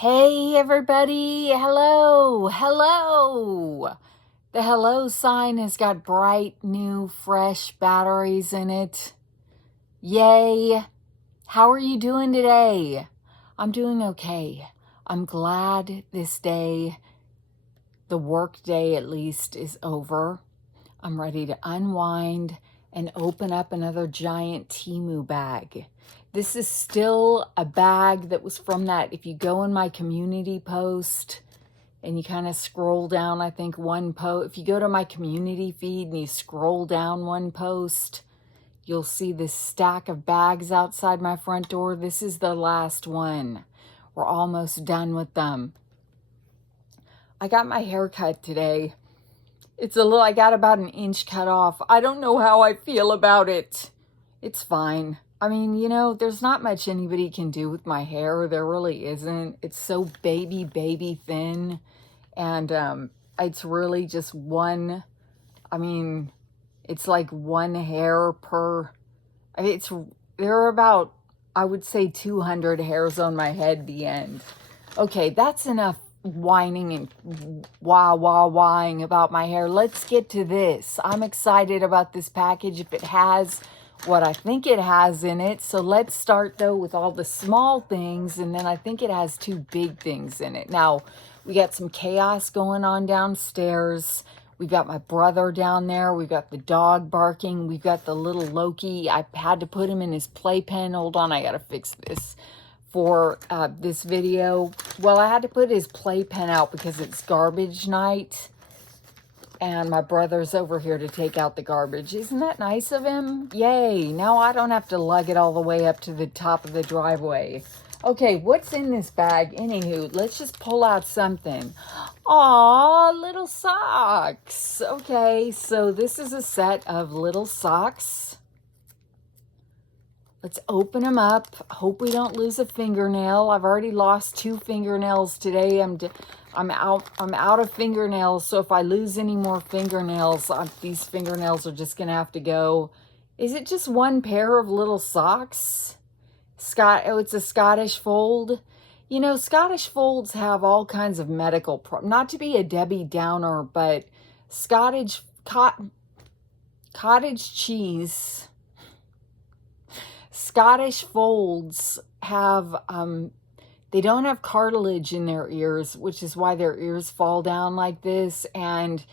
Hey everybody, hello, hello. The hello sign has got bright, new, fresh batteries in it. Yay. How are you doing today? I'm doing okay. I'm glad this day, the work day at least, is over. I'm ready to unwind and open up another giant Temu bag. This is still a bag that was from that. If you go in my community post and you kind of scroll down, I think one post, if you go to my community feed and you scroll down one post, you'll see this stack of bags outside my front door. This is the last one. We're almost done with them. I got my hair cut today. I got about an inch cut off. I don't know how I feel about it. It's fine. I mean, there's not much anybody can do with my hair. There really isn't. It's so baby thin. And it's really just one, it's like one hair per, there are about, I would say 200 hairs on my head at the end. Okay, that's enough whining and wah-wah-wahing about my hair. Let's get to this. I'm excited about this package if it has what I think it has in it. So let's start though with all the small things, and then I think it has two big things in it. Now, we got some chaos going on downstairs. We've got my brother down there. We've got the dog barking. We've got the little Loki. I had to put him in his playpen. Hold on, I gotta fix this for this video. Well, I had to put his playpen out because it's garbage night. And my brother's over here to take out the garbage. Isn't that nice of him? Yay. Now I don't have to lug it all the way up to the top of the driveway. Okay, what's in this bag? Anywho, let's just pull out something. Aw, little socks. Okay, so this is a set of little socks. Let's open them up. Hope we don't lose a fingernail. I've already lost 2 fingernails today. I'm out of fingernails, so if I lose any more fingernails, these fingernails are just going to have to go. Is it just one pair of little socks? Oh, it's a Scottish fold. You know, Scottish folds have all kinds of medical not to be a Debbie Downer, but cottage cheese. Scottish folds have, they don't have cartilage in their ears, which is why their ears fall down like this. And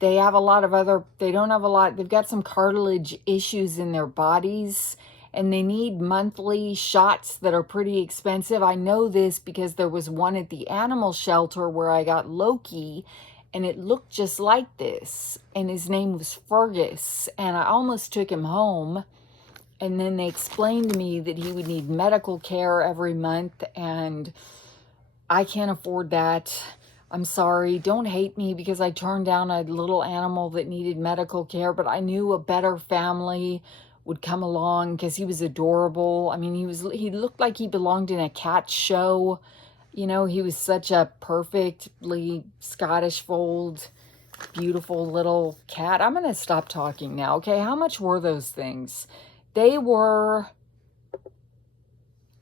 they have a lot of they've got some cartilage issues in their bodies, and they need monthly shots that are pretty expensive. I know this because there was one at the animal shelter where I got Loki, and it looked just like this. And his name was Fergus, and I almost took him home. And then they explained to me that he would need medical care every month, and I can't afford that. I'm sorry. Don't hate me because I turned down a little animal that needed medical care, but I knew a better family would come along because he was adorable. I mean, he looked like he belonged in a cat show. You know, he was such a perfectly Scottish fold, beautiful little cat. I'm going to stop talking now, okay? How much were those things? They were,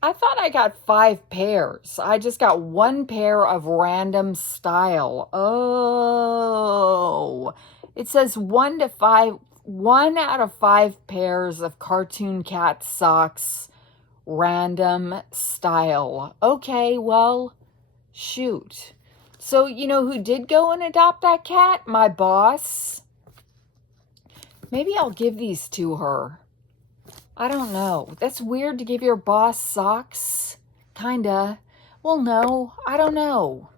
I thought I got 5 pairs. I just got 1 pair of random style. Oh, it says 1 out of 5 pairs of cartoon cat socks, random style. Okay, well, shoot. So, you know who did go and adopt that cat? My boss. Maybe I'll give these to her. I don't know. That's weird to give your boss socks. Kinda. Well, no, I don't know.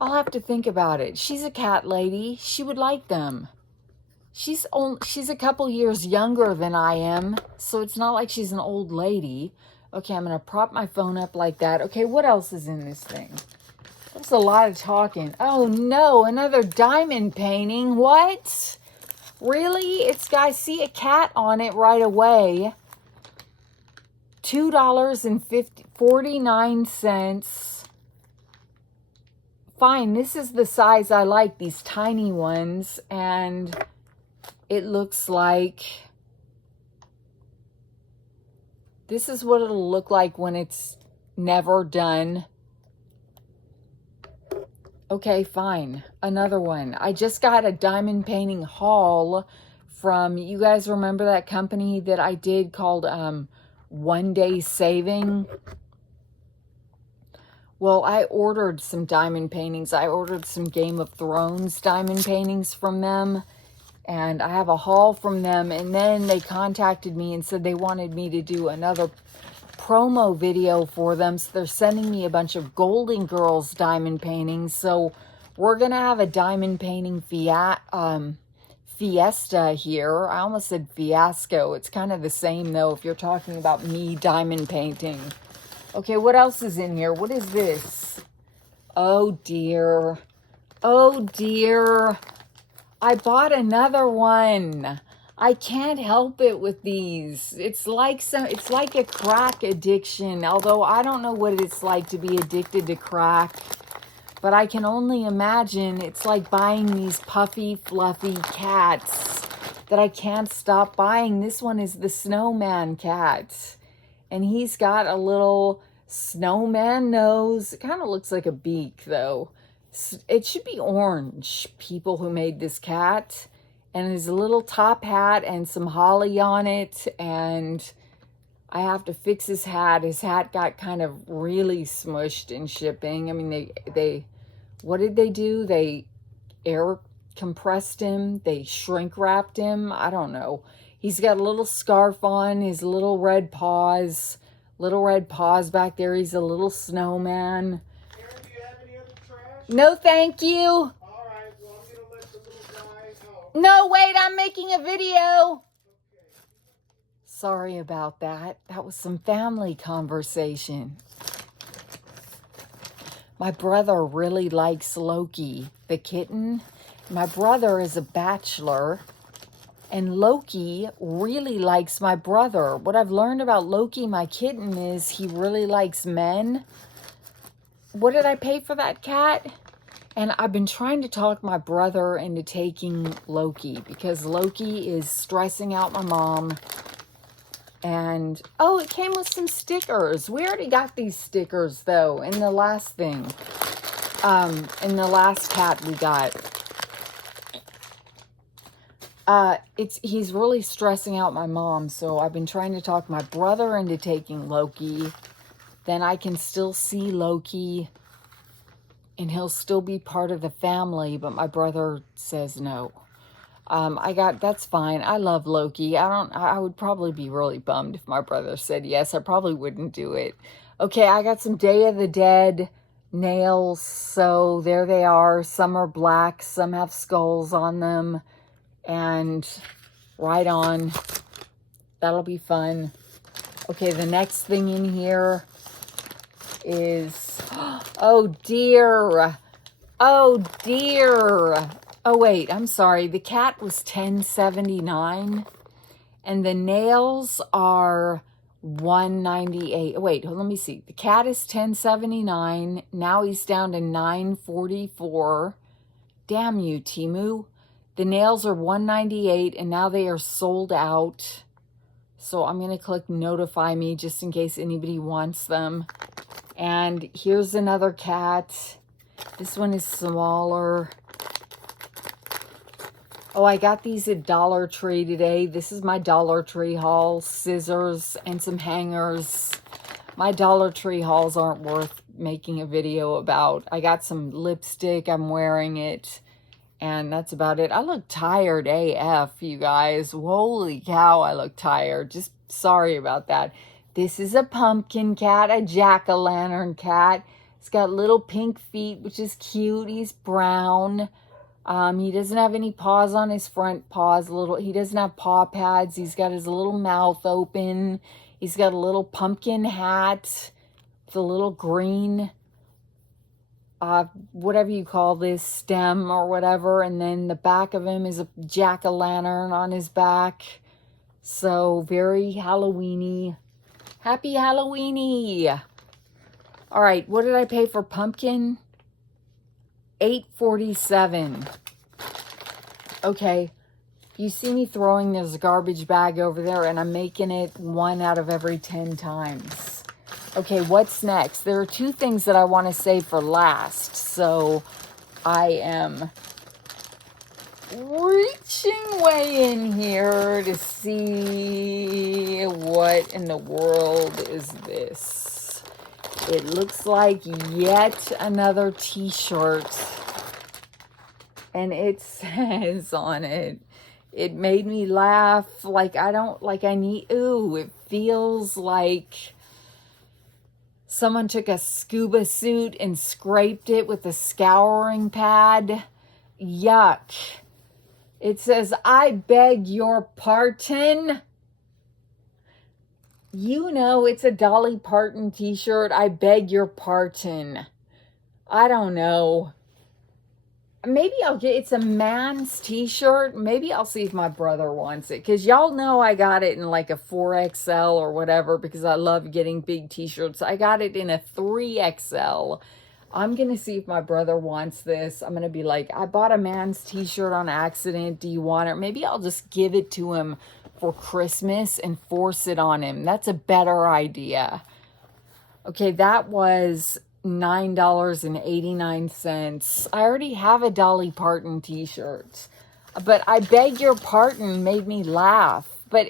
I'll have to think about it. She's a cat lady. She would like them. She's a couple years younger than I am, so it's not like she's an old lady. Okay, I'm going to prop my phone up like that. Okay, what else is in this thing? That's a lot of talking. Oh, no, another diamond painting. What? Really? I see a cat on it right away. $2.49. Fine, this is the size I like, these tiny ones, and it looks like this is what it'll look like when it's never done. Okay, fine. Another one. I just got a diamond painting haul from, you guys remember that company that I did called One Day Saving? Well, I ordered some diamond paintings. I ordered some Game of Thrones diamond paintings from them. And I have a haul from them. And then they contacted me and said they wanted me to do another promo video for them. So they're sending me a bunch of Golden Girls diamond paintings. So we're going to have a diamond painting fiesta here. I almost said fiasco. It's kind of the same though if you're talking about me diamond painting. Okay, what else is in here? What is this? Oh dear. Oh dear. I bought another one. I can't help it with these. It's like a crack addiction. Although I don't know what it's like to be addicted to crack. But I can only imagine it's like buying these puffy, fluffy cats that I can't stop buying. This one is the snowman cat. And he's got a little snowman nose. It kind of looks like a beak, though. It should be orange, people who made this cat. And his little top hat and some holly on it. And I have to fix his hat. His hat got kind of really smushed in shipping. I mean, they what did they do? They air compressed him. They shrink wrapped him. I don't know. He's got a little scarf on, his little red paws. Little red paws back there. He's a little snowman. Karen, do you have any other trash? No, thank you. All right, well, I'm going to let the little guy know. No, wait, I'm making a video. Okay. Sorry about that. That was some family conversation. My brother really likes Loki, the kitten. My brother is a bachelor. And Loki really likes my brother. What I've learned about Loki, my kitten, is he really likes men. What did I pay for that cat? And I've been trying to talk my brother into taking Loki because Loki is stressing out my mom. And, oh, it came with some stickers. We already got these stickers, though, in the last thing. In the last cat we got. He's really stressing out my mom, so I've been trying to talk my brother into taking Loki. Then I can still see Loki, and he'll still be part of the family, but my brother says no. That's fine. I love Loki. I would probably be really bummed if my brother said yes. I probably wouldn't do it. Okay, I got some Day of the Dead nails, so there they are. Some are black, some have skulls on them. And right on. That'll be fun. Okay, the next thing in here is, oh dear. Oh dear. Oh wait, I'm sorry. The cat was $10.79 and the nails are $198. Wait, let me see. The cat is $10.79. Now he's down to $9.44. Damn you, Temu. The nails are $198 and now they are sold out. So I'm going to click notify me just in case anybody wants them. And here's another cat. This one is smaller. Oh, I got these at Dollar Tree today. This is my Dollar Tree haul. Scissors and some hangers. My Dollar Tree hauls aren't worth making a video about. I got some lipstick. I'm wearing it. And that's about it. I look tired AF, you guys. Holy cow, I look tired. Just sorry about that. This is a pumpkin cat, a jack-o'-lantern cat. He's got little pink feet, which is cute. He's brown. He doesn't have any paws on his front paws. He doesn't have paw pads. He's got his little mouth open. He's got a little pumpkin hat with a little green whatever you call this, stem or whatever, and then the back of him is a jack-o'-lantern on his back. So very Halloween-y. Happy Halloween-y. All right, what did I pay for pumpkin? $8.47. Okay, you see me throwing this garbage bag over there, and I'm making it 1 out of every 10 times. Okay, what's next? There are 2 things that I want to save for last. So I am reaching way in here to see what in the world is this. It looks like yet another t-shirt, and it says on it, it made me laugh. Like ooh, it feels like someone took a scuba suit and scraped it with a scouring pad. Yuck. It says, I beg your pardon. You know, it's a Dolly Parton t-shirt. I beg your pardon. I don't know. Maybe it's a man's t-shirt. Maybe I'll see if my brother wants it. Because y'all know I got it in like a 4XL or whatever, because I love getting big t-shirts. I got it in a 3XL. I'm going to see if my brother wants this. I'm going to be like, I bought a man's t-shirt on accident. Do you want it? Maybe I'll just give it to him for Christmas and force it on him. That's a better idea. Okay, that was $9.89. I already have a Dolly Parton t-shirt. But I beg your pardon made me laugh. But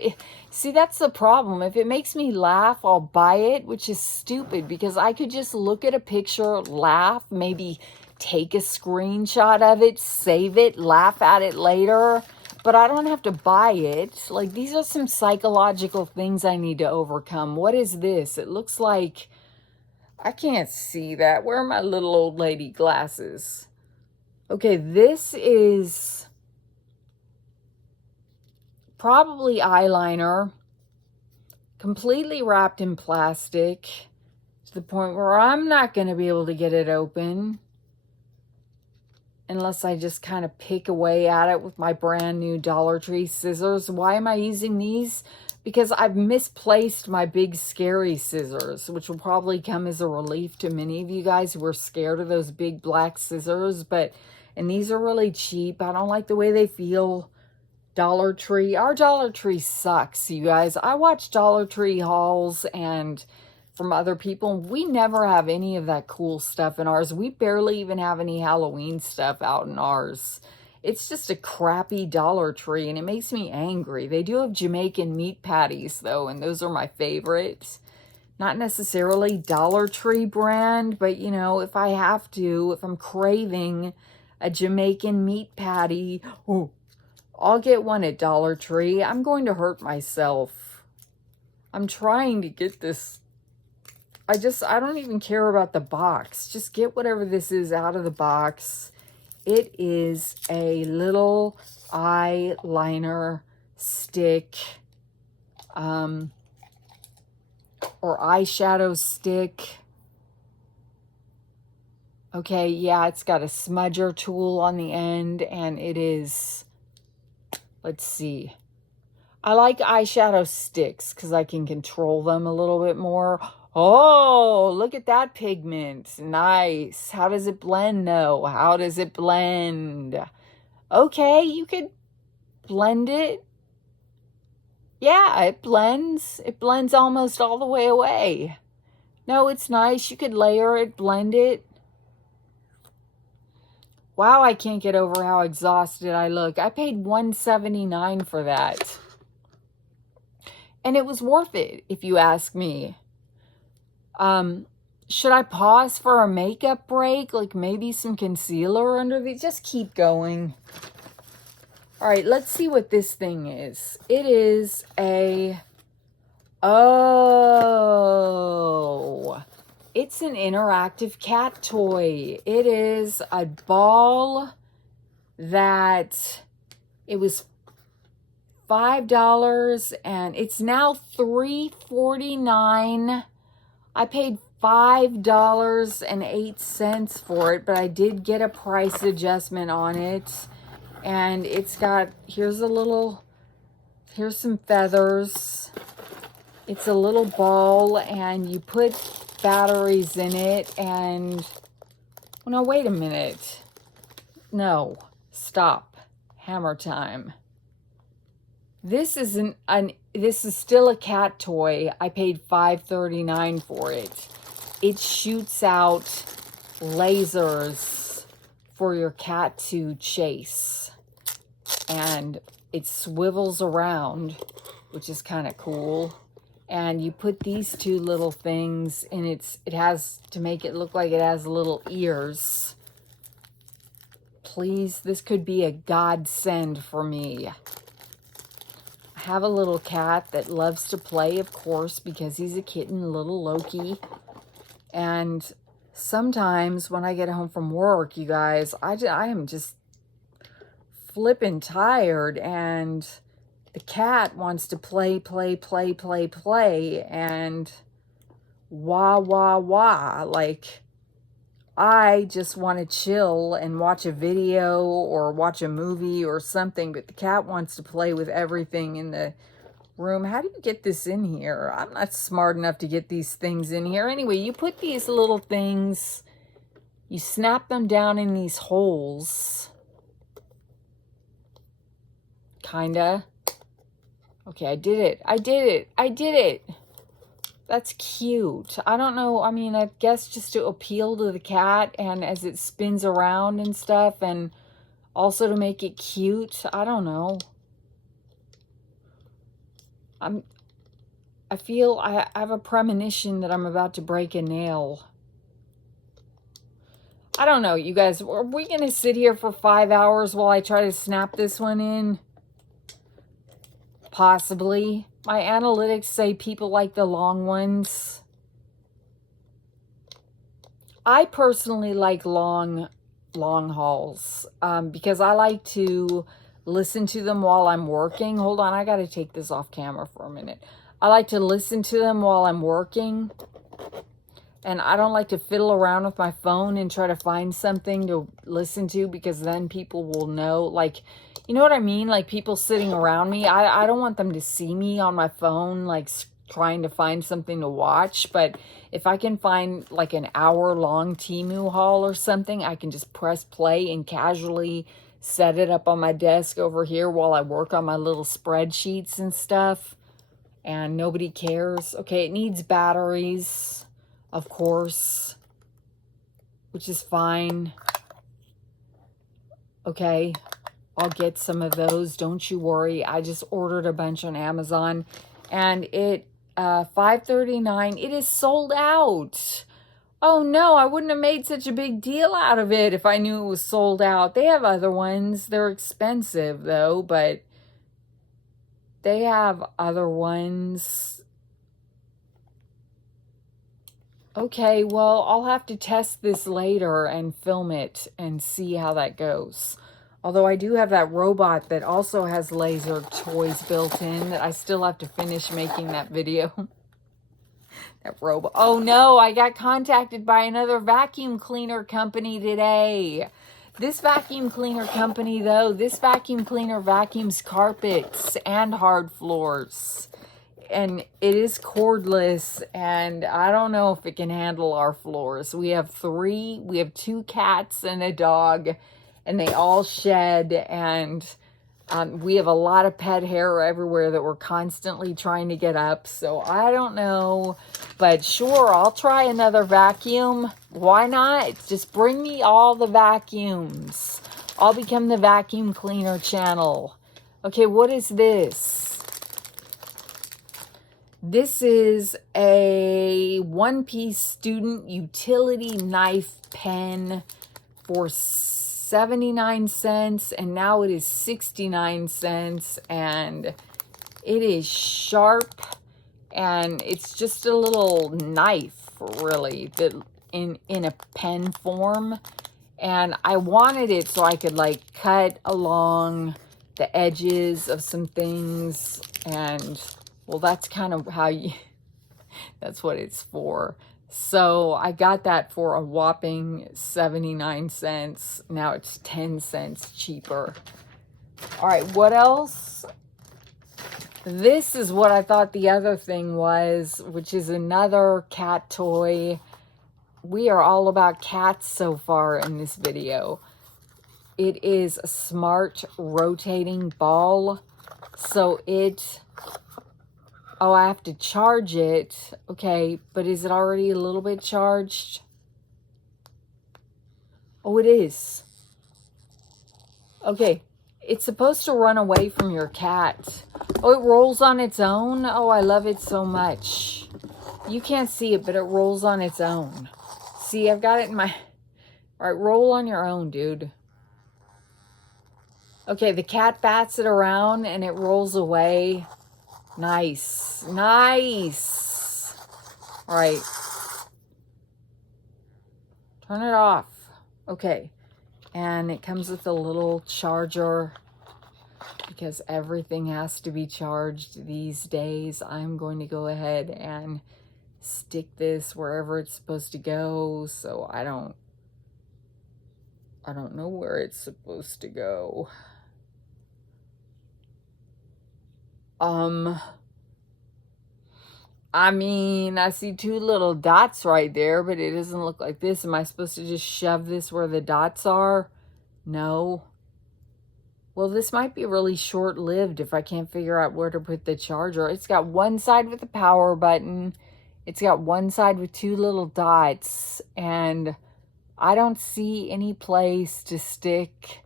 see, that's the problem. If it makes me laugh, I'll buy it, which is stupid because I could just look at a picture, laugh, maybe take a screenshot of it, save it, laugh at it later. But I don't have to buy it. Like, these are some psychological things I need to overcome. What is this? It looks like, I can't see that. Where are my little old lady glasses? Okay, this is probably eyeliner, completely wrapped in plastic to the point where I'm not going to be able to get it open unless I just kind of pick away at it with my brand new Dollar Tree scissors. Why am I using these? Because I've misplaced my big scary scissors, which will probably come as a relief to many of you guys who are scared of those big black scissors. And these are really cheap. I don't like the way they feel. Dollar Tree. Our Dollar Tree sucks, you guys. I watch Dollar Tree hauls and from other people. We never have any of that cool stuff in ours. We barely even have any Halloween stuff out in ours. It's just a crappy Dollar Tree, and it makes me angry. They do have Jamaican meat patties, though, and those are my favorites. Not necessarily Dollar Tree brand, but, you know, if I have to, if I'm craving a Jamaican meat patty, oh, I'll get one at Dollar Tree. I'm going to hurt myself. I'm trying to get this. I don't even care about the box. Just get whatever this is out of the box. It is a little eyeliner stick, or eyeshadow stick. Okay, yeah, it's got a smudger tool on the end, and it is... Let's see. I like eyeshadow sticks because I can control them a little bit more. Oh, look at that pigment. Nice. How does it blend, though? How does it blend? Okay, you could blend it. Yeah, it blends. It blends almost all the way away. No, it's nice. You could layer it, blend it. Wow, I can't get over how exhausted I look. I paid $179 for that. And it was worth it, if you ask me. Should I pause for a makeup break? Like maybe some concealer under these? Just keep going. All right, let's see what this thing is. It is a... Oh... It's an interactive cat toy. It is a ball that it was $5 and it's now $3.49. I paid $5.08 for it, but I did get a price adjustment on it. And it's got, here's some feathers. It's a little ball and you put batteries in it and, well, no, wait a minute. No, stop. Hammer time. This is this is still a cat toy. I paid $5.39 for it. It shoots out lasers for your cat to chase. And it swivels around, which is kind of cool. And you put these two little things, and it has to make it look like it has little ears. Please, this could be a godsend for me. I have a little cat that loves to play, of course, because he's a kitten, little Loki. And sometimes when I get home from work, you guys, I am just flippin' tired, and the cat wants to play, and wah. Like, I just want to chill and watch a video or watch a movie or something, but the cat wants to play with everything in the room. How do you get this in here? I'm not smart enough to get these things in here. Anyway, you put these little things, you snap them down in these holes. Kinda. Okay, I did it. That's cute. I don't know. I mean, I guess just to appeal to the cat, and as it spins around and stuff, and also to make it cute. I don't know. I feel I have a premonition that I'm about to break a nail. I don't know, you guys. Are we going to sit here for 5 hours while I try to snap this one in? Possibly. My analytics say people like the long ones. I personally like long hauls because I like to listen to them while I'm working. Hold on, I got to take this off camera for a minute. I like to listen to them while I'm working. And I don't like to fiddle around with my phone and try to find something to listen to, because then people will know, like, you know what I mean? Like, people sitting around me, I don't want them to see me on my phone, like, trying to find something to watch. But if I can find, like, an hour-long Temu haul or something, I can just press play and casually set it up on my desk over here while I work on my little spreadsheets and stuff. And nobody cares. Okay, it needs batteries, of course, which is fine. Okay, I'll get some of those. Don't you worry. I just ordered a bunch on Amazon, and it $5.39. It is sold out. Oh no, I wouldn't have made such a big deal out of it if I knew it was sold out. They have other ones. They're expensive though, but they have other ones. Okay, well, I'll have to test this later and film it and see how that goes. Although I do have that robot that also has laser toys built in that I still have to finish making that video. That robot. Oh no, I got contacted by another vacuum cleaner company today. This vacuum cleaner company, though, this vacuum cleaner vacuums carpets and hard floors. And it is cordless, and I don't know if it can handle our floors. We have 2 cats and a dog, and they all shed, and we have a lot of pet hair everywhere that we're constantly trying to get up. So I don't know, but sure, I'll try another vacuum. Why not? Just bring me all the vacuums. I'll become the vacuum cleaner channel. Okay, what is this? This is a one-piece student utility knife pen for 79 cents, and now it is 69 cents, and it is sharp, and it's just a little knife, really, that in a pen form. And I wanted it so I could, like, cut along the edges of some things, and well, that's kind of how you, that's what it's for. So I got that for a whopping 79 cents. Now it's 10 cents cheaper. All right, what else? This is what I thought the other thing was, which is another cat toy. We are all about cats so far in this video. It is a smart rotating ball. So it... Oh, I have to charge it. Okay, but is it already a little bit charged? Oh, it is. Okay, it's supposed to run away from your cat. Oh, it rolls on its own? Oh, I love it so much. You can't see it, but it rolls on its own. See, I've got it in my... All right, roll on your own, dude. Okay, the cat bats it around and it rolls away. Nice. Nice. All right. Turn it off. Okay. And it comes with a little charger because everything has to be charged these days. I'm going to go ahead and stick this wherever it's supposed to go, so I don't know where it's supposed to go. I mean, I see two little dots right there, but it doesn't look like this. Am I supposed to just shove this where the dots are? No. Well, this might be really short-lived if I can't figure out where to put the charger. It's got one side with the power button. It's got one side with two little dots. And I don't see any place to stick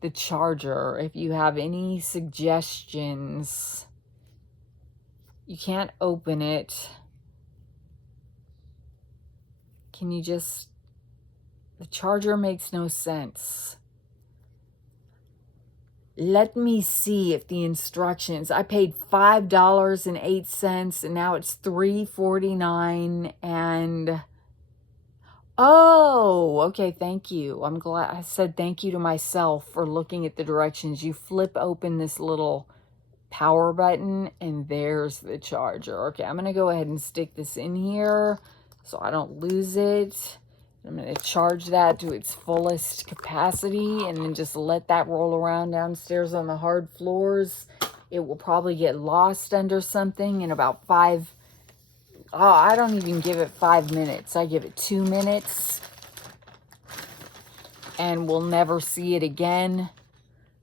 the charger. If you have any suggestions, you can't open it. Can you just... The charger makes no sense. Let me see if the instructions... I paid $5.08 and now it's $3.49 and... Oh, okay, thank you. I'm glad I said thank you to myself for looking at the directions. You flip open this little power button and there's the charger. Okay, I'm going to go ahead and stick this in here so I don't lose it. I'm going to charge that to its fullest capacity and then just let that roll around downstairs on the hard floors. It will probably get lost under something in about I don't even give it 5 minutes. I give it 2 minutes and we'll never see it again.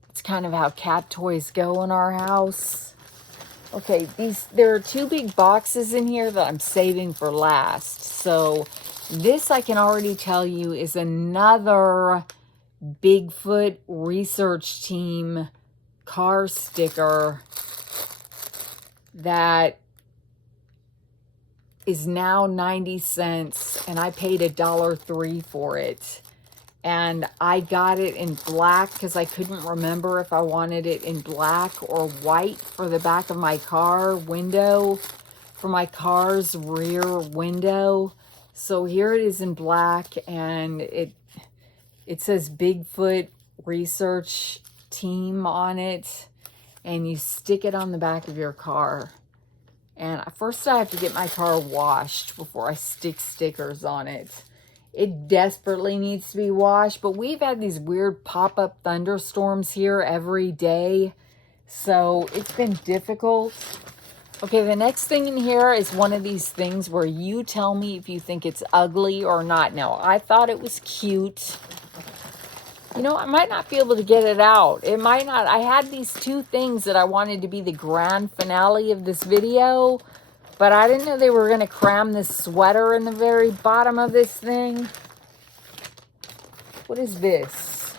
It's kind of how cat toys go in our house. Okay, there are 2 big boxes in here that I'm saving for last. So this I can already tell you is another Bigfoot research team car sticker that is now 90 cents and I paid $1.03 for it. And I got it in black because I couldn't remember if I wanted it in black or white for the back of my car window, for my car's rear window. So here it is in black and it says Bigfoot Research Team on it, and you stick it on the back of your car. And first I have to get my car washed before I stick stickers on it. It desperately needs to be washed, but we've had these weird pop-up thunderstorms here every day, so it's been difficult. Okay, the next thing in here is one of these things where you tell me if you think it's ugly or not. Now, I thought it was cute. You know, I might not be able to get it out. It might not. I had these 2 things that I wanted to be the grand finale of this video, but I didn't know they were going to cram this sweater in the very bottom of this thing. What is this?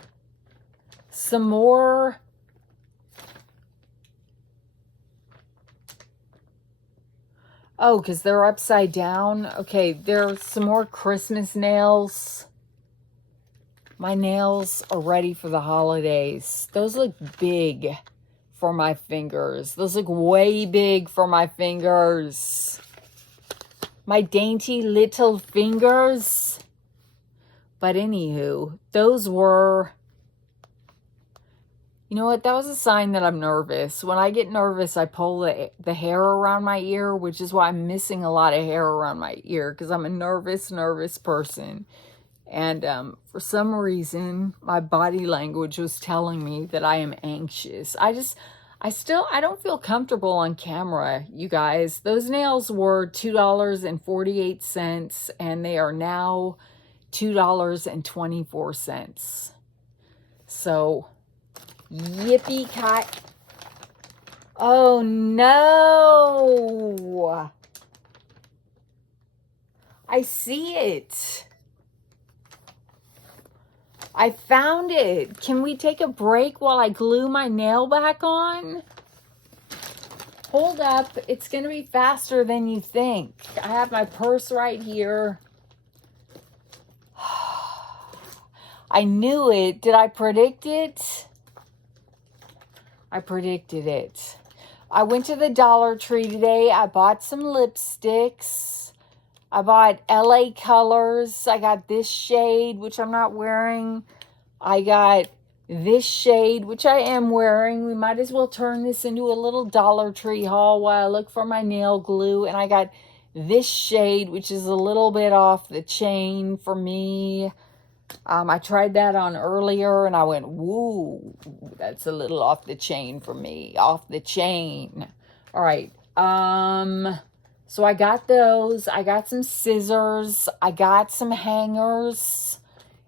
Some more... Oh, because they're upside down. Okay, there's some more Christmas nails. My nails are ready for the holidays. Those look big for my fingers. Those look way big for my fingers. My dainty little fingers. But anywho, those were... You know what? That was a sign that I'm nervous. When I get nervous, I pull the hair around my ear, which is why I'm missing a lot of hair around my ear, because I'm a nervous person. And for some reason, my body language was telling me that I am anxious. I don't feel comfortable on camera, you guys. Those nails were $2.48, and they are now $2.24. So... Yippee-ki... Oh, no! I see it. I found it. Can we take a break while I glue my nail back on? Hold up. It's going to be faster than you think. I have my purse right here. I knew it. Did I predict it? I predicted it. I went to the Dollar Tree today. I bought some lipsticks. I bought LA Colors. I got this shade, which I'm not wearing. I got this shade, which I am wearing. We might as well turn this into a little Dollar Tree haul while I look for my nail glue. And I got this shade, which is a little bit off the chain for me. I tried that on earlier and I went, woo, that's a little off the chain for me. Off the chain. All right. So I got those. I got some scissors. I got some hangers.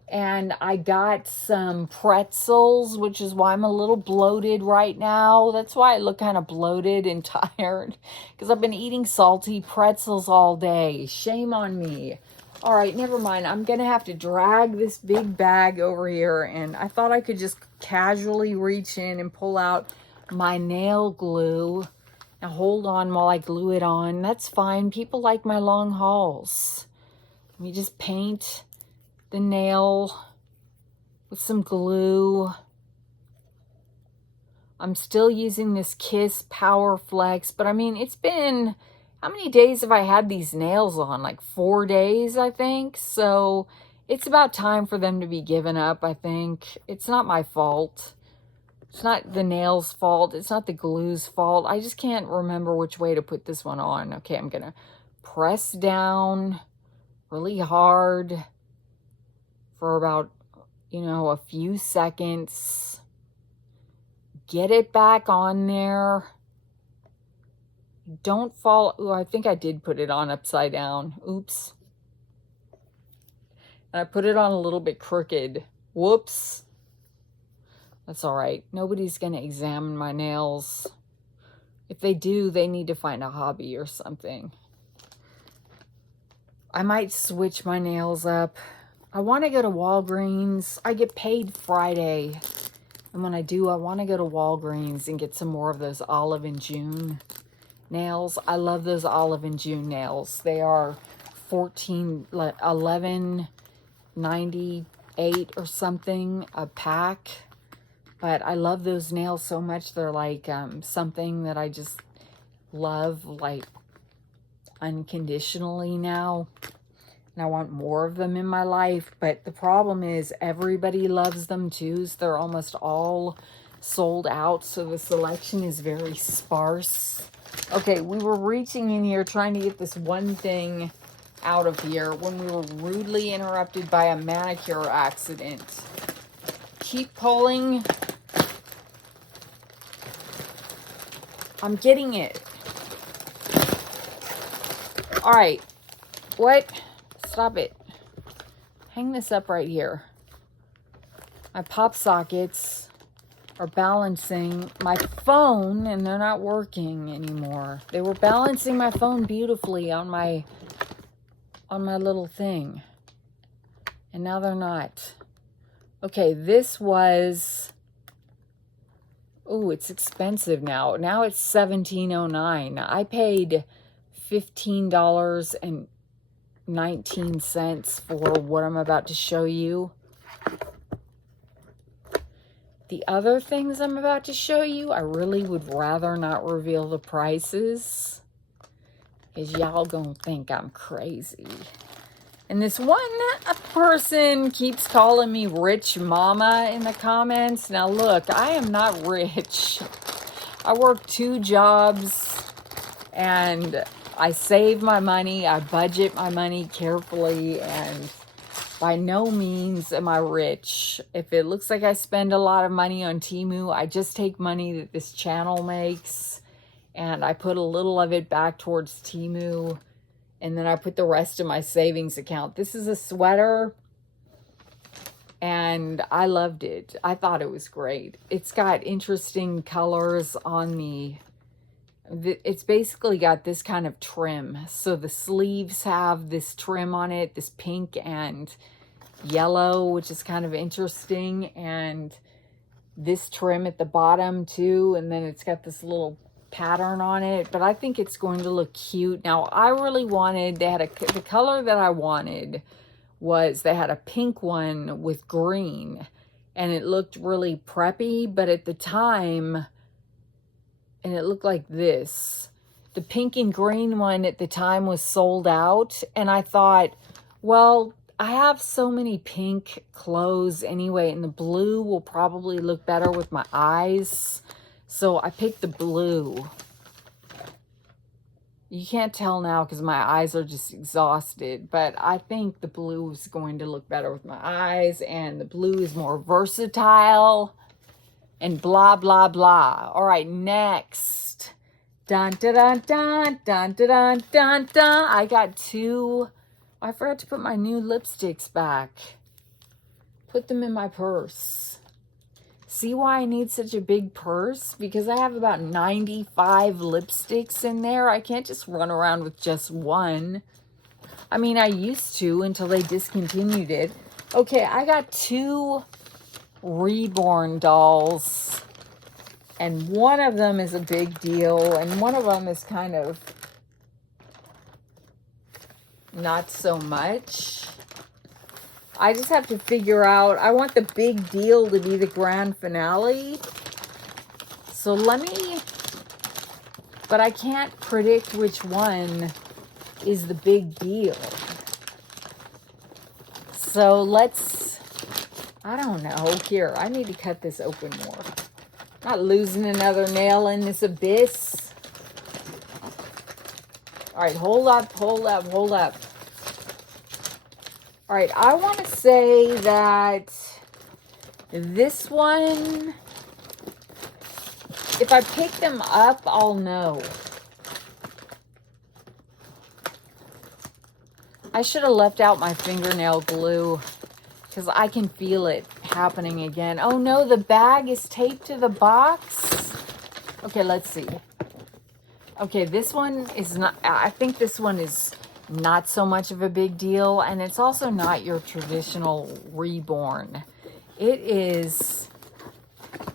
And I got some pretzels, which is why I'm a little bloated right now. That's why I look kind of bloated and tired. Because I've been eating salty pretzels all day. Shame on me. All right, never mind. I'm going to have to drag this big bag over here. And I thought I could just casually reach in and pull out my nail glue. Now hold on while I glue it on. That's fine. People like my long hauls. Let me just paint the nail with some glue. I'm still using this Kiss Power Flex, but I mean, it's been, how many days have I had these nails on? Like 4 days, I think. So it's about time for them to be given up, I think. It's not my fault. It's not the nail's fault. It's not the glue's fault. I just can't remember which way to put this one on. Okay, I'm going to press down really hard for about, a few seconds. Get it back on there. Don't fall. Ooh, I think I did put it on upside down. Oops. And I put it on a little bit crooked. Whoops. That's all right. Nobody's going to examine my nails. If they do, they need to find a hobby or something. I might switch my nails up. I want to go to Walgreens. I get paid Friday. And when I do, I want to go to Walgreens and get some more of those Olive and June nails. I love those Olive and June nails. They are $11.98 or something a pack. But I love those nails so much. They're like something that I just love, like unconditionally now. And I want more of them in my life. But the problem is everybody loves them too. So they're almost all sold out. So the selection is very sparse. Okay, we were reaching in here trying to get this one thing out of here when we were rudely interrupted by a manicure accident. Keep pulling. I'm getting it. All right. What? Stop it. Hang this up right here. My pop sockets are balancing my phone and they're not working anymore. They were balancing my phone beautifully on my little thing. And now they're not. Okay, this was, oh, it's expensive now. Now it's $17.09. I paid $15.19 for what I'm about to show you. The other things I'm about to show you, I really would rather not reveal the prices, because y'all gonna think I'm crazy. And this one person keeps calling me rich mama in the comments. Now look, I am not rich. I work 2 jobs and I save my money. I budget my money carefully, and by no means am I rich. If it looks like I spend a lot of money on Temu, I just take money that this channel makes and I put a little of it back towards Temu. And then I put the rest in my savings account. This is a sweater. And I loved it. I thought it was great. It's got interesting colors on it's basically got this kind of trim. So the sleeves have this trim on it, this pink and yellow, which is kind of interesting. And this trim at the bottom too. And then it's got this little pattern on it. But I think it's going to look cute. Now, I really wanted, the color that I wanted was, they had a pink one with green. And it looked really preppy. But at the time, and it looked like this. The pink and green one at the time was sold out. And I thought, well, I have so many pink clothes anyway, and the blue will probably look better with my eyes. So I picked the blue. You can't tell now because my eyes are just exhausted, but I think the blue is going to look better with my eyes, and the blue is more versatile, and blah, blah, blah. All right, next. Dun, dun, dun, dun, dun, dun, dun, dun, dun. I got two. I forgot to put my new lipsticks back. Put them in my purse. See why I need such a big purse? Because I have about 95 lipsticks in there. I can't just run around with just one. I mean, I used to until they discontinued it. Okay, I got two reborn dolls. And one of them is a big deal. And one of them is kind of not so much. I just have to figure out, I want the big deal to be the grand finale. So but I can't predict which one is the big deal. So I don't know. Here, I need to cut this open more. Not losing another nail in this abyss. All right, hold up. All right, I want to say that this one, if I pick them up, I'll know. I should have left out my fingernail glue because I can feel it happening again. Oh no, the bag is taped to the box. Okay, let's see. Okay, this one is not, I think this one is not so much of a big deal, and it's also not your traditional reborn. It is,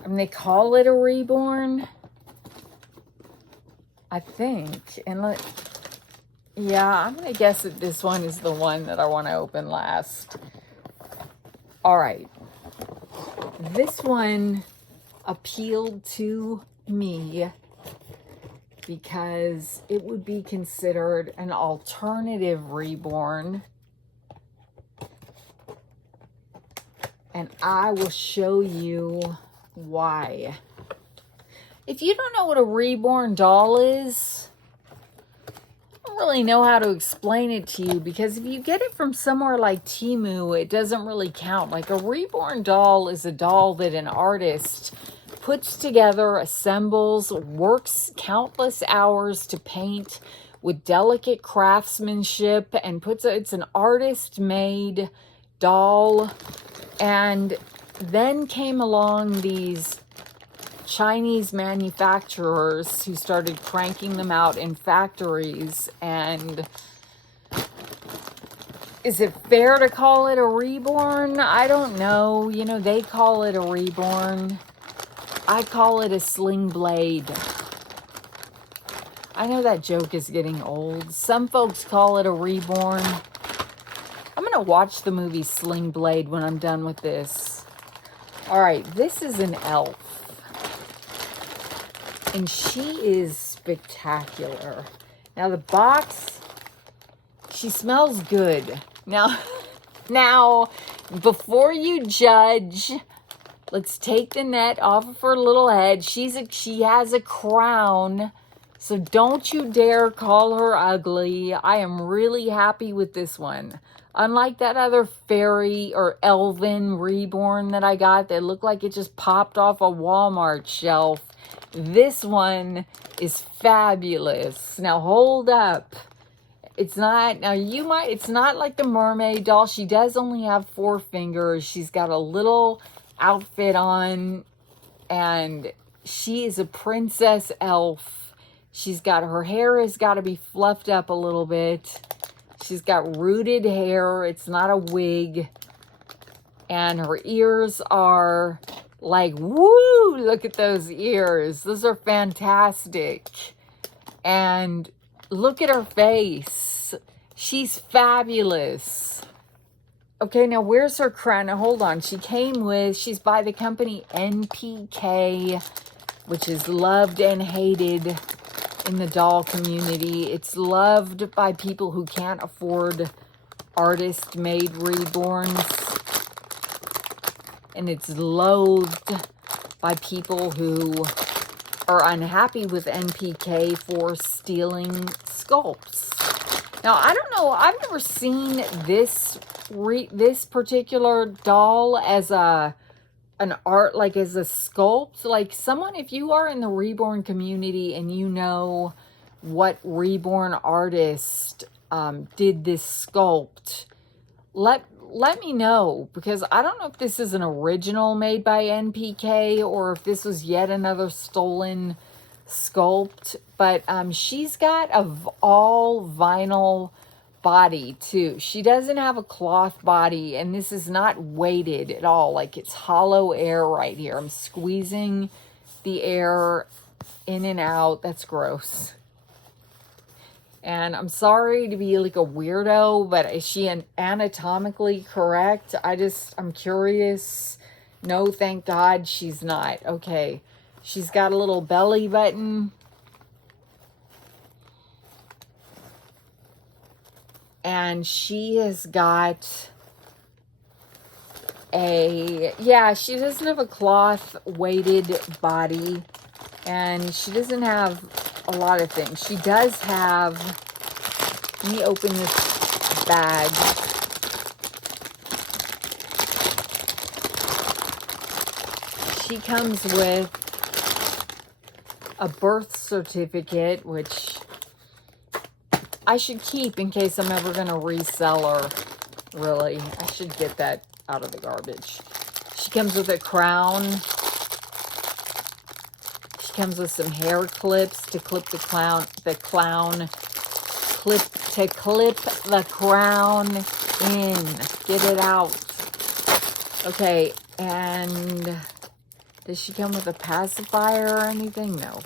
I mean, they call it a reborn, I think. And yeah, I'm gonna guess that this one is the one that I want to open last. All right, this one appealed to me because it would be considered an alternative reborn. And I will show you why. If you don't know what a reborn doll is, I don't really know how to explain it to you, because if you get it from somewhere like Temu, it doesn't really count. Like, a reborn doll is a doll that an artist puts together, assembles, works countless hours to paint with delicate craftsmanship, and it's an artist-made doll. And then came along these Chinese manufacturers who started cranking them out in factories. And is it fair to call it a reborn? I don't know. You know, they call it a reborn. I call it a sling blade. I know that joke is getting old. Some folks call it a reborn. I'm going to watch the movie Sling Blade when I'm done with this. All right, this is an elf. And she is spectacular. Now the box, she smells good. Now, before you judge, let's take the net off of her little head. She has a crown, so don't you dare call her ugly. I am really happy with this one. Unlike that other fairy or elven reborn that I got that looked like it just popped off a Walmart shelf, this one is fabulous. Now hold up. It's not like the mermaid doll. She does only have 4 fingers. She's got a little outfit on, and she is a princess elf. Her hair has got to be fluffed up a little bit. She's got rooted hair. It's not a wig. And her ears are like, woo, look at those ears. Those are fantastic. And look at her face. She's fabulous. Okay, now where's her crown? Now hold on. She's by the company NPK, which is loved and hated in the doll community. It's loved by people who can't afford artist-made reborns. And it's loathed by people who are unhappy with NPK for stealing sculpts. Now, I don't know. I've never seen this particular doll as an art, like as a sculpt. Like someone, if you are in the reborn community and you know what reborn artist did this sculpt, let me know, because I don't know if this is an original made by NPK or if this was yet another stolen sculpt. But she's got a all vinyl body too. She doesn't have a cloth body, and this is not weighted at all. Like, it's hollow air right here. I'm squeezing the air in and out. That's gross. And I'm sorry to be like a weirdo, but is she anatomically correct? I'm curious. No, thank God she's not. Okay. She's got a little belly button. And she has got she doesn't have a cloth weighted body. And she doesn't have a lot of things. She does have, let me open this bag. She comes with a birth certificate, which I should keep in case I'm ever going to resell her. Really, I should get that out of the garbage. She comes with a crown. Comes with some hair clips to clip the crown in. Get it out. Okay, and does she come with a pacifier or anything? No.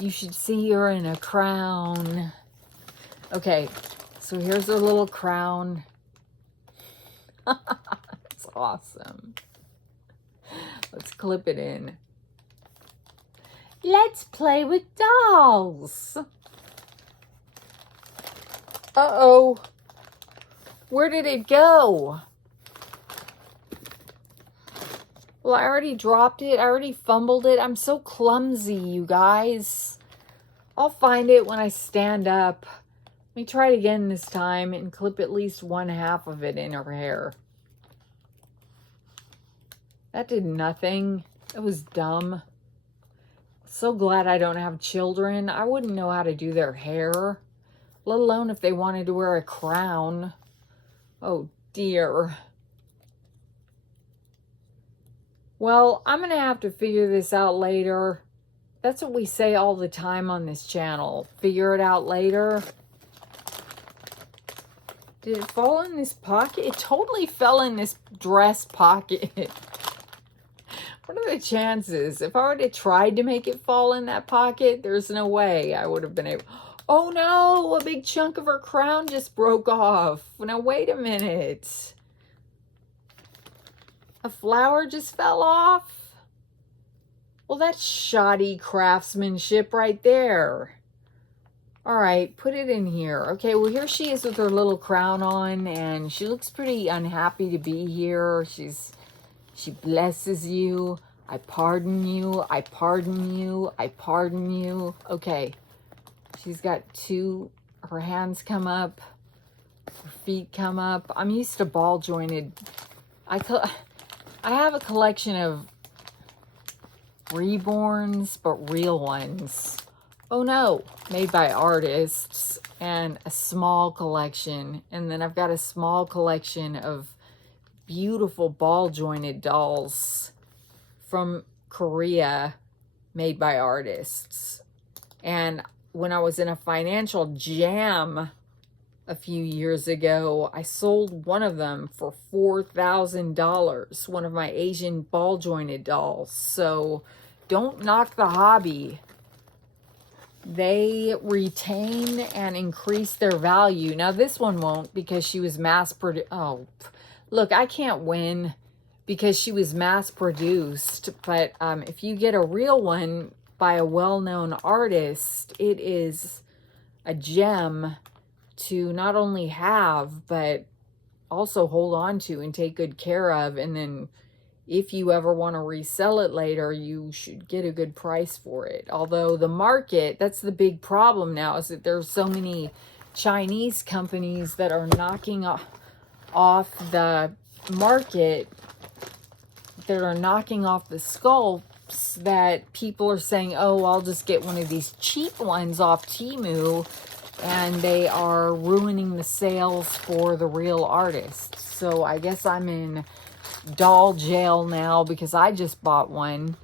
You should see her in a crown. Okay, so here's her little crown. It's awesome. Let's clip it in. Let's play with dolls. Uh-oh. Where did it go? Well, I already dropped it. I already fumbled it. I'm so clumsy, you guys. I'll find it when I stand up. Let me try it again this time and clip at least one half of it in her hair. That did nothing. It was dumb. So glad I don't have children. I wouldn't know how to do their hair, let alone if they wanted to wear a crown. Oh dear. Well, I'm going to have to figure this out later. That's what we say all the time on this channel. Figure it out later. Did it fall in this pocket? It totally fell in this dress pocket. What are the chances? If I would have tried to make it fall in that pocket, there's no way I would have been able. Oh no, a big chunk of her crown just broke off. Now wait a minute. A flower just fell off? Well, that's shoddy craftsmanship right there. All right, put it in here. Okay, well, here she is with her little crown on, and she looks pretty unhappy to be here. She blesses you. I pardon you. I pardon you. I pardon you. Okay. She's got her hands come up. Her feet come up. I'm used to ball jointed. I have a collection of reborns, but real ones. Oh no, made by artists, and a small collection. And then I've got a small collection of beautiful ball jointed dolls from Korea made by artists. And when I was in a financial jam a few years ago. I sold one of them for $4,000, one of my Asian ball jointed dolls. So don't knock the hobby. They retain and increase their value. Now this one won't, because she was mass produced. Oh, look, I can't win because she was mass produced. But if you get a real one by a well-known artist, it is a gem to not only have, but also hold on to and take good care of. And then if you ever want to resell it later, you should get a good price for it. Although the market, that's the big problem now, is that there's so many Chinese companies that are knocking off the market, that are knocking off the sculpts, that people are saying, oh, I'll just get one of these cheap ones off Temu, and they are ruining the sales for the real artists. So I guess I'm in doll jail now because I just bought one.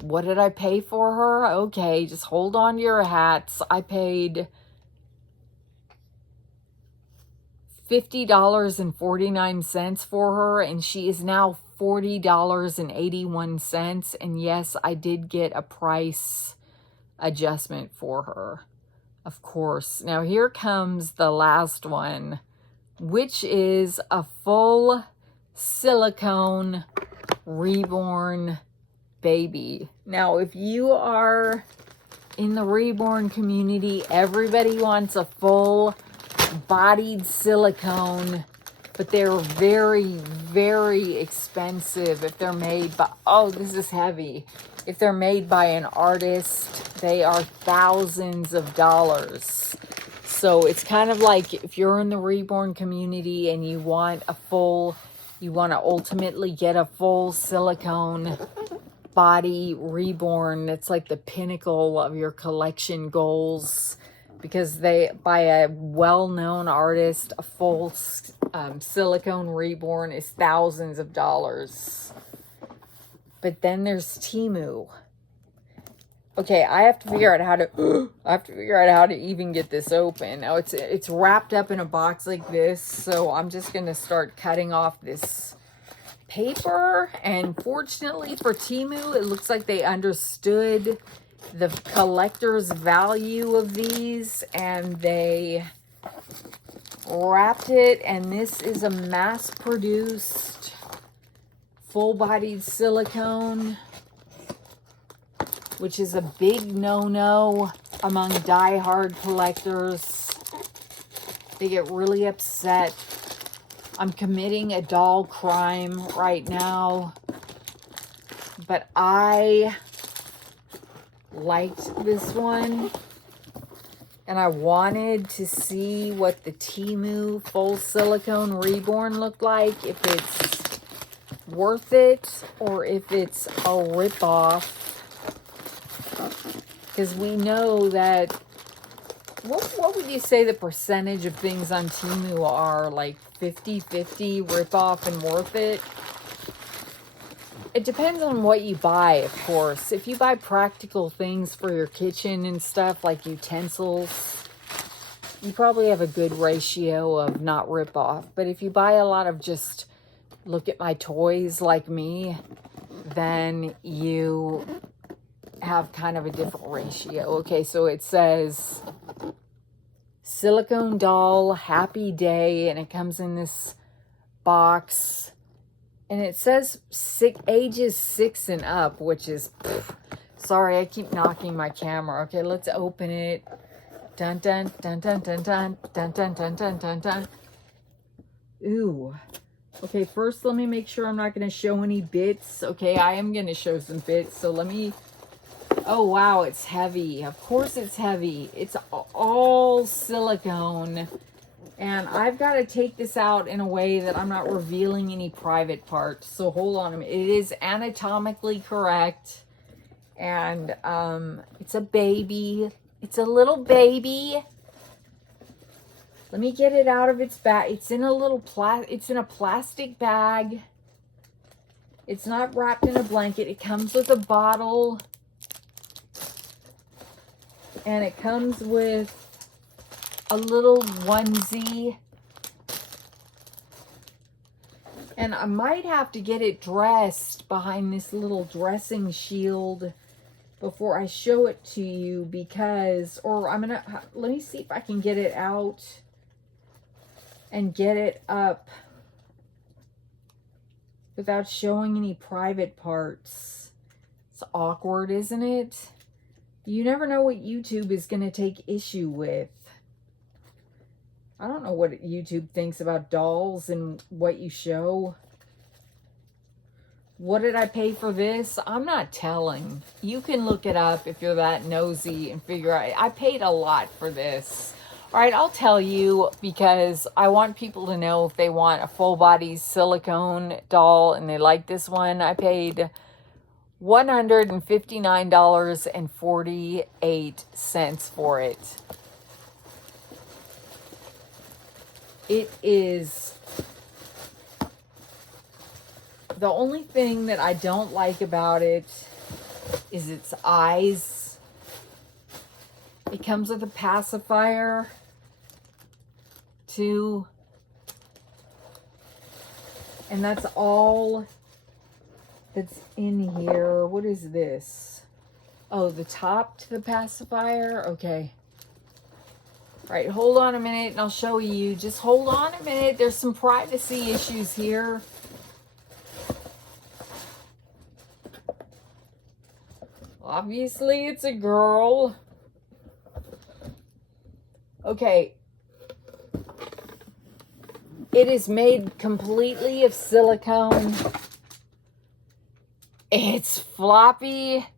What did I pay for her? Okay, just hold on to your hats. I paid $50.49 for her, and she is now $40.81. And yes, I did get a price adjustment for her, of course. Now here comes the last one, which is a full silicone reborn baby. Now, if you are in the reborn community, everybody wants a full bodied silicone, but they're very, very expensive if they're made by, oh, this is heavy. If they're made by an artist, they are thousands of dollars. So it's kind of like if you're in the reborn community and you want a full, you want to ultimately get a full silicone body reborn. It's like the pinnacle of your collection goals, because they, by a well-known artist, a full silicone reborn is thousands of dollars. But then there's Temu. Okay, I have to figure out how to even get this open. Now it's wrapped up in a box like this, so I'm just gonna start cutting off this paper. And fortunately for Temu, it looks like they understood the collector's value of these, and they wrapped it. And this is a mass-produced, full-bodied silicone, which is a big no-no among die-hard collectors. They get really upset. I'm committing a doll crime right now, but I liked this one, and I wanted to see what the Temu full silicone reborn looked like, if it's worth it or if it's a ripoff. Because we know that, what would you say the percentage of things on Temu are? Like 50-50 ripoff and worth it? It depends on what you buy, of course. If you buy practical things for your kitchen and stuff, like utensils, you probably have a good ratio of not ripoff. But if you buy a lot of just look at my toys like me, then you have kind of a different ratio. Okay, so it says silicone doll, happy day, and it comes in this box. And it says ages 6 and up, which is, sorry, I keep knocking my camera. Okay, let's open it. Dun, dun, dun, dun, dun, dun, dun, dun, dun, dun, dun, dun. Ooh. Okay, first let me make sure I'm not going to show any bits. Okay, I am going to show some bits. So let me, oh wow, it's heavy. Of course it's heavy. It's all silicone. And I've got to take this out in a way that I'm not revealing any private parts. So hold on a minute. It is anatomically correct. And it's a baby. It's a little baby. Let me get it out of its bag. It's in a little it's in a plastic bag. It's not wrapped in a blanket. It comes with a bottle. And it comes with a little onesie. And I might have to get it dressed behind this little dressing shield before I show it to you because, or I'm gonna, let me see if I can get it out and get it up without showing any private parts. It's awkward, isn't it? You never know what YouTube is gonna take issue with. I don't know what YouTube thinks about dolls and what you show. What did I pay for this? I'm not telling. You can look it up if you're that nosy and figure out. I paid a lot for this. All right, I'll tell you because I want people to know if they want a full body silicone doll and they like this one. I paid $159.48 for it. It is... The only thing that I don't like about it is its eyes. It comes with a pacifier, too. And that's all that's in here. What is this? Oh, the top to the pacifier? Okay. All right, hold on a minute and I'll show you. Just hold on a minute. There's some privacy issues here. Obviously, it's a girl. Okay. It is made completely of silicone. It's floppy.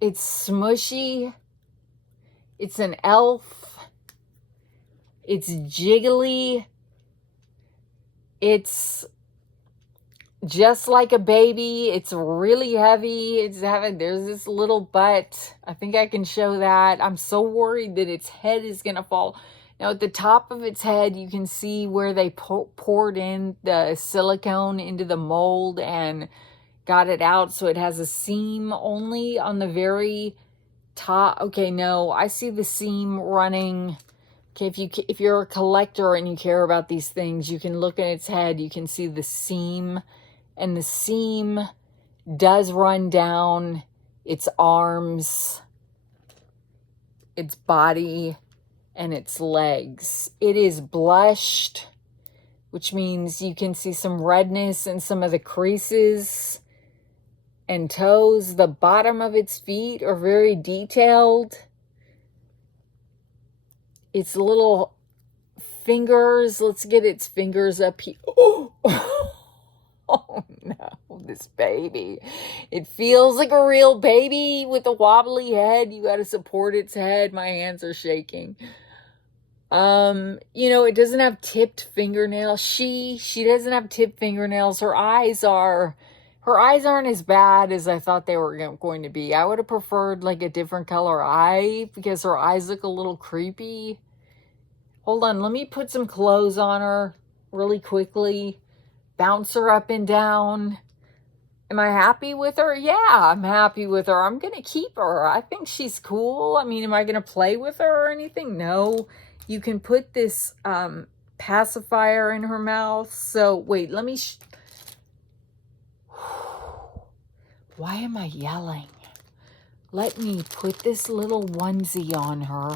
It's smushy. It's an elf. It's jiggly. It's just like a baby. It's really heavy. There's this little butt. I think I can show that. I'm so worried that its head is going to fall. Now at the top of its head, you can see where they poured in the silicone into the mold and got it out. So it has a seam only on the very top. Okay, no, I see the seam running. Okay, if you're a collector and you care about these things, you can look at its head. You can see the seam. And the seam does run down its arms, its body, and its legs. It is blushed, which means you can see some redness in some of the creases and toes. The bottom of its feet are very detailed. Its little fingers, let's get its fingers up here. Oh no, this baby. It feels like a real baby with a wobbly head. You got to support its head. My hands are shaking. You know, it doesn't have tipped fingernails. She doesn't have tipped fingernails. Her eyes aren't as bad as I thought they were going to be. I would have preferred like a different color eye because her eyes look a little creepy. Hold on, let me put some clothes on her really quickly. Bounce her up and down. Am I happy with her? Yeah, I'm happy with her. I'm going to keep her. I think she's cool. I mean, am I going to play with her or anything? No. You can put this pacifier in her mouth. So, wait, let me... Why am I yelling? Let me put this little onesie on her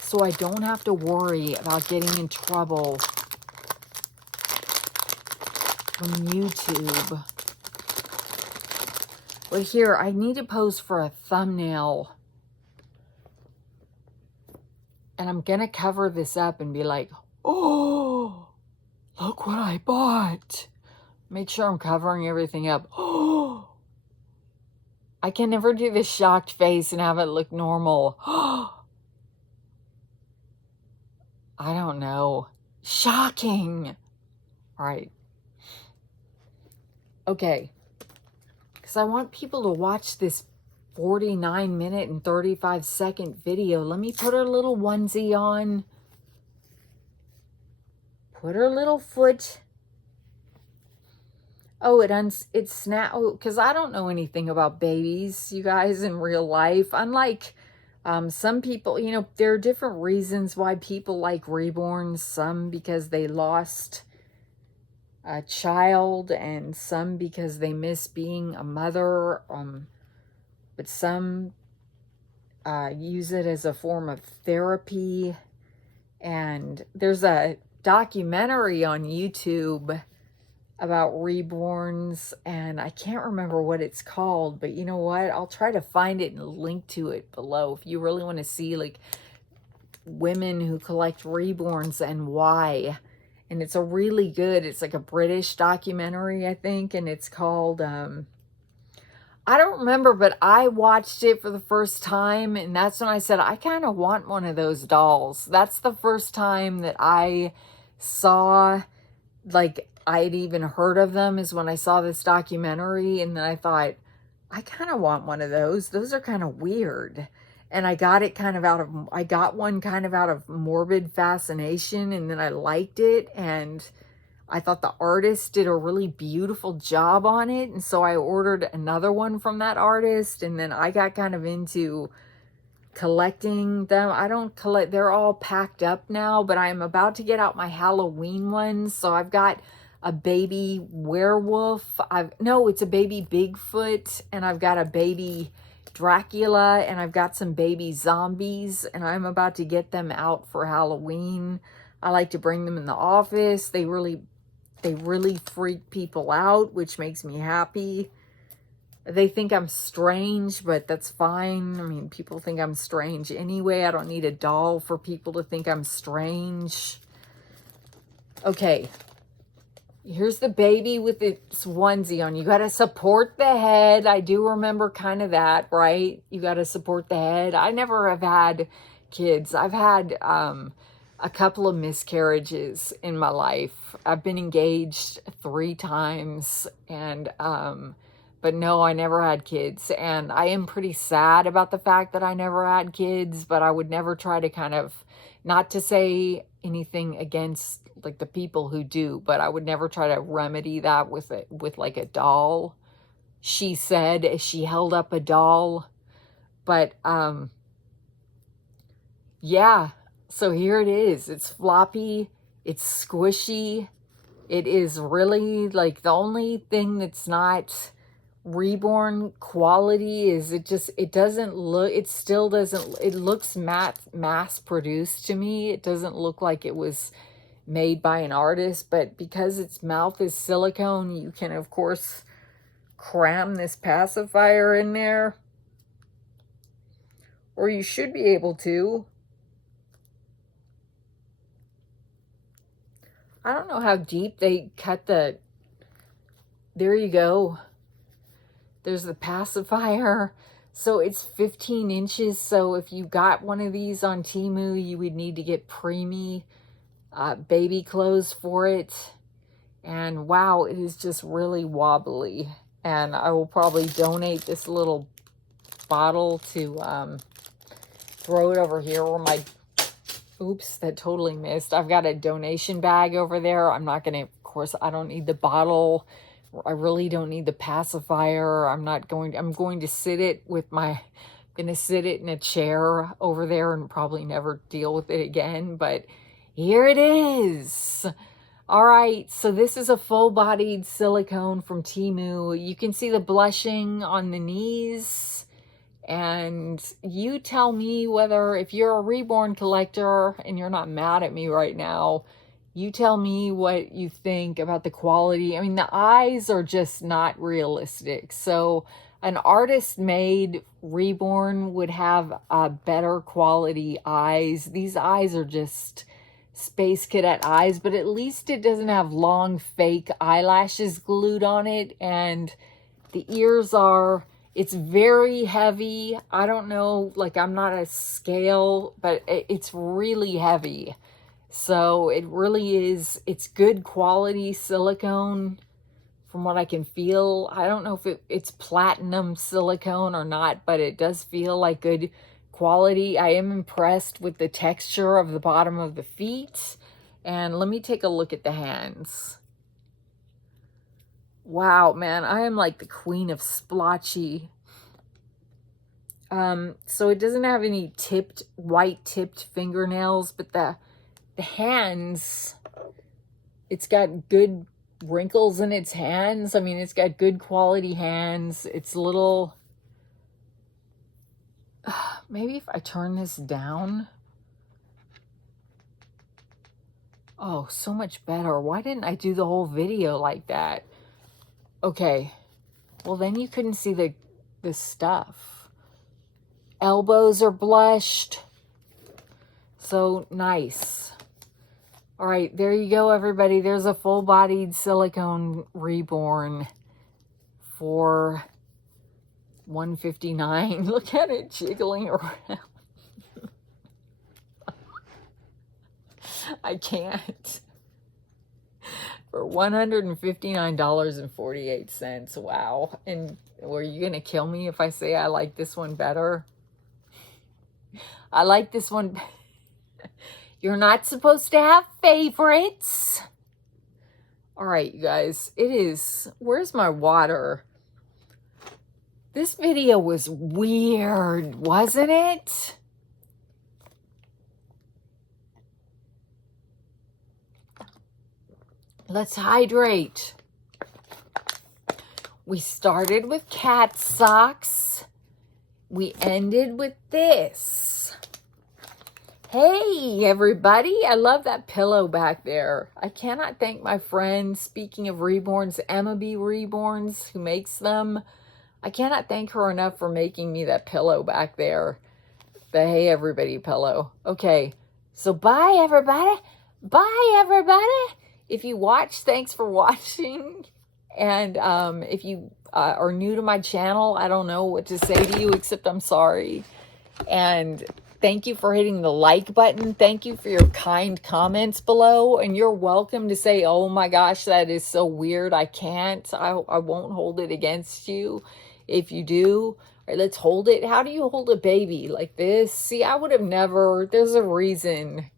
so I don't have to worry about getting in trouble from YouTube. But here, I need to pose for a thumbnail. And I'm going to cover this up and be like, oh, look what I bought. Make sure I'm covering everything up. Oh, I can never do this shocked face and have it look normal. I don't know. Shocking. All right. Okay. Because I want people to watch this 49-minute and 35-second video. Let me put her little onesie on. Put her little foot. Oh, it snap. Oh, because I don't know anything about babies, you guys, in real life. Unlike Some people, you know, there are different reasons why people like reborns. Some because they lost a child, and some because they miss being a mother. But some use it as a form of therapy. And there's a documentary on YouTube about reborns, and I can't remember what it's called, but you know what? I'll try to find it and link to it below if you really want to see like women who collect reborns and why. And it's a really good, it's like a British documentary, I think, and it's called I don't remember, but I watched it for the first time, and that's when I said, I kind of want one of those dolls. That's the first time that I saw, like, I had even heard of them, is when I saw this documentary, and then I thought, I kind of want one of those. Those are kind of weird. And I got it kind of out of, I got one kind of out of morbid fascination, and then I liked it, and I thought the artist did a really beautiful job on it. And so I ordered another one from that artist. And then I got kind of into collecting them. I don't collect, they're all packed up now, but I'm about to get out my Halloween ones. So I've got a baby werewolf. No, it's a baby Bigfoot. And I've got a baby Dracula. And I've got some baby zombies. And I'm about to get them out for Halloween. I like to bring them in the office. They really freak people out, which makes me happy. They think I'm strange, but that's fine. I mean, people think I'm strange anyway. I don't need a doll for people to think I'm strange. Okay. Here's the baby with its onesie on. You got to support the head. I do remember kind of that, right? You got to support the head. I never have had kids. I've had a couple of miscarriages in my life. I've been engaged 3 times, and but no, I never had kids. And I am pretty sad about the fact that I never had kids, but I would never try to kind of, not to say anything against like the people who do, but I would never try to remedy that with like a doll. She said, as she held up a doll. But yeah, so here it is. It's floppy, it's squishy. It is really like the only thing that's not reborn quality is it doesn't look, it still doesn't, it looks mass produced to me. It doesn't look like it was made by an artist, but because its mouth is silicone, you can of course cram this pacifier in there, or you should be able to. I don't know how deep they cut the, there you go. There's the pacifier. So it's 15 inches. So if you got one of these on Temu, you would need to get preemie baby clothes for it. And wow, it is just really wobbly. And I will probably donate this little bottle to throw it over here where my, oops, that totally missed. I've got a donation bag over there. I'm not going to, of course, I don't need the bottle. I really don't need the pacifier. I'm going to sit it with my, going to sit it in a chair over there and probably never deal with it again. But here it is. All right. So this is a full-bodied silicone from Temu. You can see the blushing on the knees. And you tell me whether, if you're a reborn collector and you're not mad at me right now, you tell me what you think about the quality. I mean, the eyes are just not realistic. So an artist-made reborn would have better quality eyes. These eyes are just Space Cadet eyes, but at least it doesn't have long fake eyelashes glued on it. And the ears are, it's very heavy. I don't know, like I'm not a scale, but it's really heavy. So it really is, it's good quality silicone from what I can feel. I don't know if it's platinum silicone or not, but it does feel like good quality. I am impressed with the texture of the bottom of the feet. And let me take a look at the hands. Wow, man, I am like the queen of splotchy. So it doesn't have any white tipped fingernails, but the hands, it's got good wrinkles in its hands. I mean, it's got good quality hands. It's little, maybe if I turn this down. Oh, so much better. Why didn't I do the whole video like that? Okay. Well, then you couldn't see the stuff. Elbows are blushed. So nice. All right, there you go, everybody. There's a full-bodied silicone reborn for $159. Look at it jiggling around. I can't. For $159.48. Wow. And were you going to kill me if I say I like this one better? I like this one. You're not supposed to have favorites. All right, you guys. It is. Where's my water? This video was weird, wasn't it? Let's hydrate. We started with cat socks. We ended with this. Hey, everybody. I love that pillow back there. I cannot thank my friend, speaking of reborns, Emma B. Reborns, who makes them. I cannot thank her enough for making me that pillow back there. The Hey Everybody pillow. Okay, so bye, everybody. Bye, everybody. If you watch, thanks for watching. And if you are new to my channel, I don't know what to say to you except I'm sorry. And thank you for hitting the like button. Thank you for your kind comments below. And you're welcome to say, oh my gosh, that is so weird. I can't. I won't hold it against you if you do. All right, let's hold it. How do you hold a baby like this? See, I would have never. There's a reason.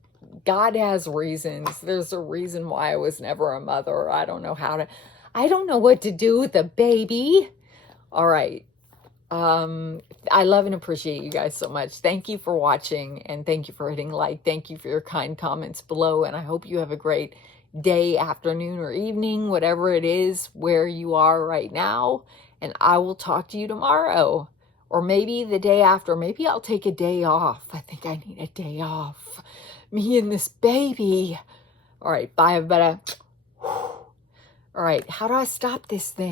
God has reasons. There's a reason why I was never a mother. I don't know what to do with a baby. All right. I love and appreciate you guys so much. Thank you for watching, and thank you for hitting like. Thank you for your kind comments below, and I hope you have a great day, afternoon, or evening, whatever it is where you are right now. And I will talk to you tomorrow, or maybe the day after. Maybe I'll take a day off. I think I need a day off. Me and this baby. All right, bye, everybody. All right, how do I stop this thing?